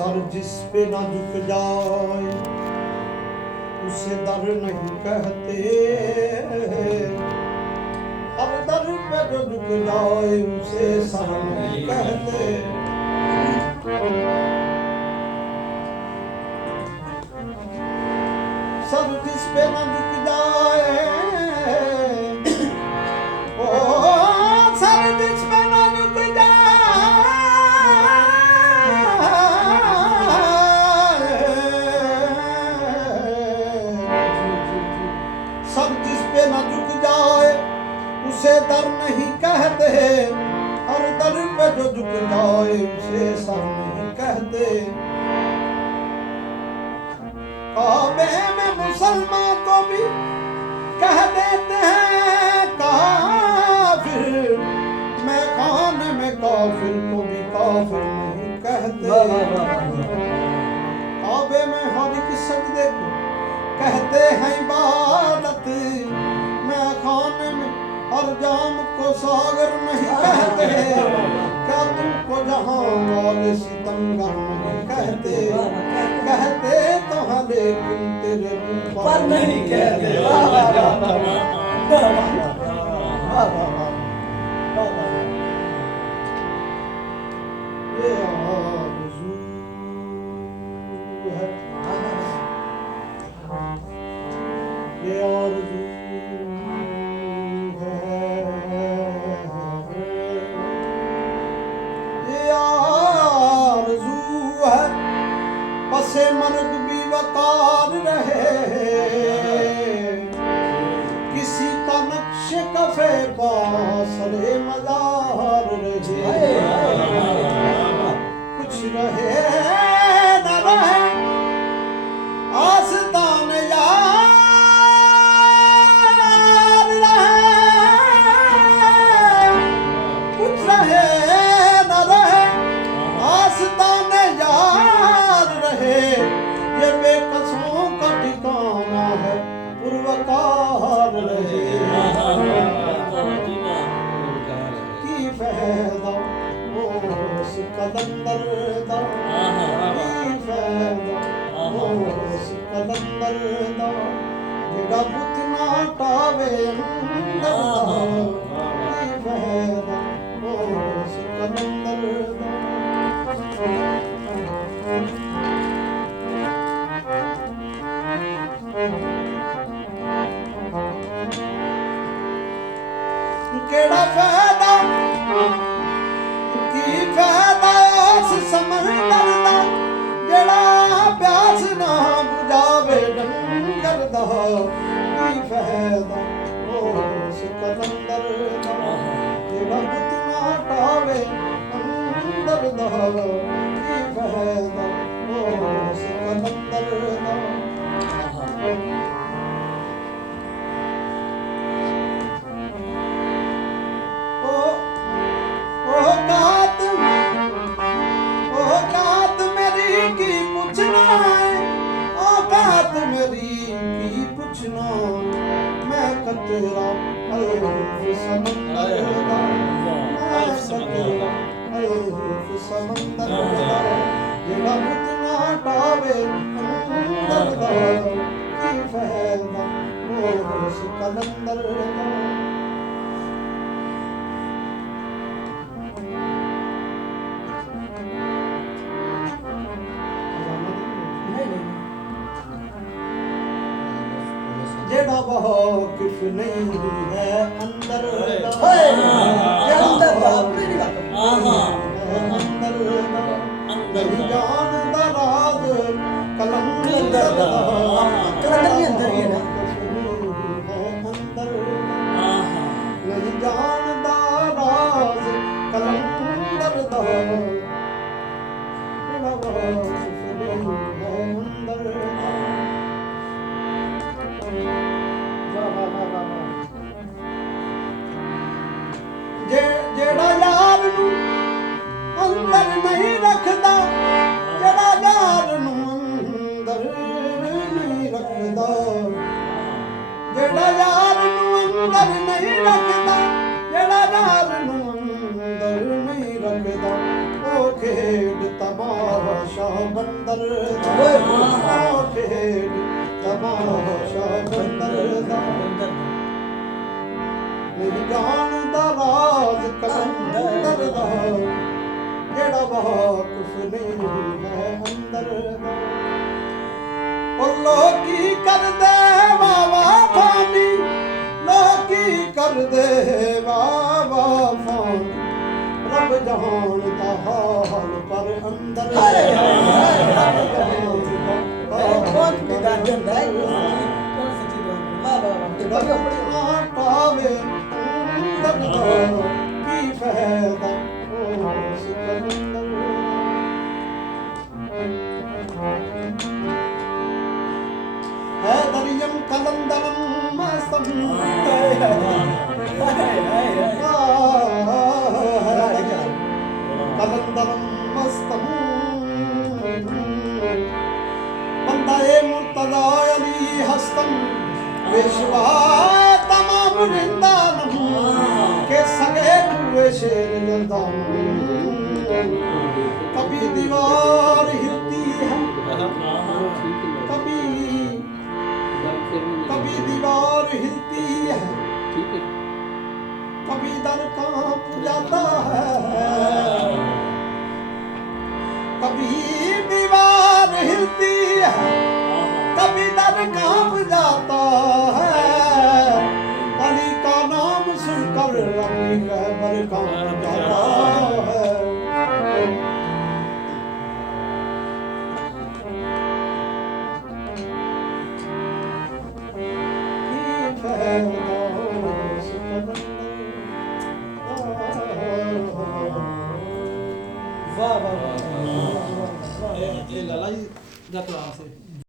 Sir जिस पे ना झुक जाए उसे दर नहीं कहते, अब दर पे जो झुक जाए उसे सर नहीं कहते। सर जिस पे ना झुक जाए, ओ सर जिस पे ना झुक जाए, सर जिस पे ना झुक जाए उसे दर नहीं कहते, और दर पे जो झुक जाए उसे सर नहीं कहते। काबे में मुसलमान को भी कह देते हैं काफिर, मैं खाने में काफिर को भी काफिर नहीं कहते। काबे में हर एक सजदे को कहते हैं इबादत, मैं खाने में हर जाम को सागर नहीं कहते। क्या तुमको जहां वाले सितमगर नहीं कहते, कहते तो हाँ लेकिन तेरे मुंह पर नहीं कहते। ये आरज़ू है, ये आरज़ू है, ये आरज़ू है, बसे मर्ग भी वकार रहे, किसी का नक्शे कफे पासरे मजार रहे, कुछ रहे न रहे आस्तान यार रहे, कुछ रहे न रहे आस्तान यार रहे। ये बेकसों का ठिकाना है पुरवकार रहे, की फैदा ओस कलंदर दा, की फैदा ओस कलंदर दा, जेड़ा बुत ना टावे अंदर दा, की फैदा ओस कलंदर दा। केड़ा फायदा की फायदा उस समंदर दा, जेड़ा प्यास ना बुझावे डंगर दा, की फायदा उस कलंदर दा, जेड़ा बुत ना टावे अंदर दा, की फायदा उस कलंदर दा। मैं कतरा अल्फ समंदर दा, मैं कतरा अल्फ समंदर दा, जेड़ा बुत ना टावे अंदर दा, की फैदा ओस कलंदर दा। जेड़ा वाकिफ नहीं है अंदर दा, अंदर दा, अंदर दा, नहीं जानदा राज कलंदर दा, कलंदर भी अंदर ही है ना, अंदर नहीं जानदा राज कलंदर दा, जेड़ा वाकिफ नहीं है अंदर दा। जेड़ा यार नू अंदर नहीं रखदा, जेड़ा यार नू अंदर नहीं रखदा, जेड़ा यार नू अंदर नहीं रखदा, जेड़ा यार नू अंदर नहीं रखदा, ओ खेड तमाशा ਨਹੀਂ ਜਾਣਦਾ ਰਾਜ ਕਲੰਦਰ ਦਾ, ਜਿਹੜਾ ਵਾਕਿਫ ਨਹੀਂ ਹੈ ਅੰਦਰ ਦਾ। ਉਹ ਲੋਕੀ ਕਰਦੇ ਵਾਵਾ ਫਾਨੀ, ਲੋਕੀ ਕਰਦੇ ਵਾਵਾ ਫਾਨੀ, ਰੱਬ ਜਾਣਦਾ ਹਾਲ ਪਰ ਅੰਦਰ ਨਾ ਪਾਵੇ ਅੰਦਰ ਕੀ ਫਾਇਦਾ ਉਸ ਕਲੰਦਰ। हैदरियम कलंदरम मस्तम कलंदरम मस्तम बंदाए मुर्तदा अली हस्तम विश्वा तमाम वृंदावन के सगे हुए शेर नंदन। कभी दीवार हिलती है कभी दीवार हिलती है, कभी दर कांप जाता है। कभी दीवार हिलती है, कभी दर कांप जाता है। अली का नाम सुनकर अपनी खैबर कांप जाता है। वाह वाह वाह, ये लाला जी जाते वहाँ से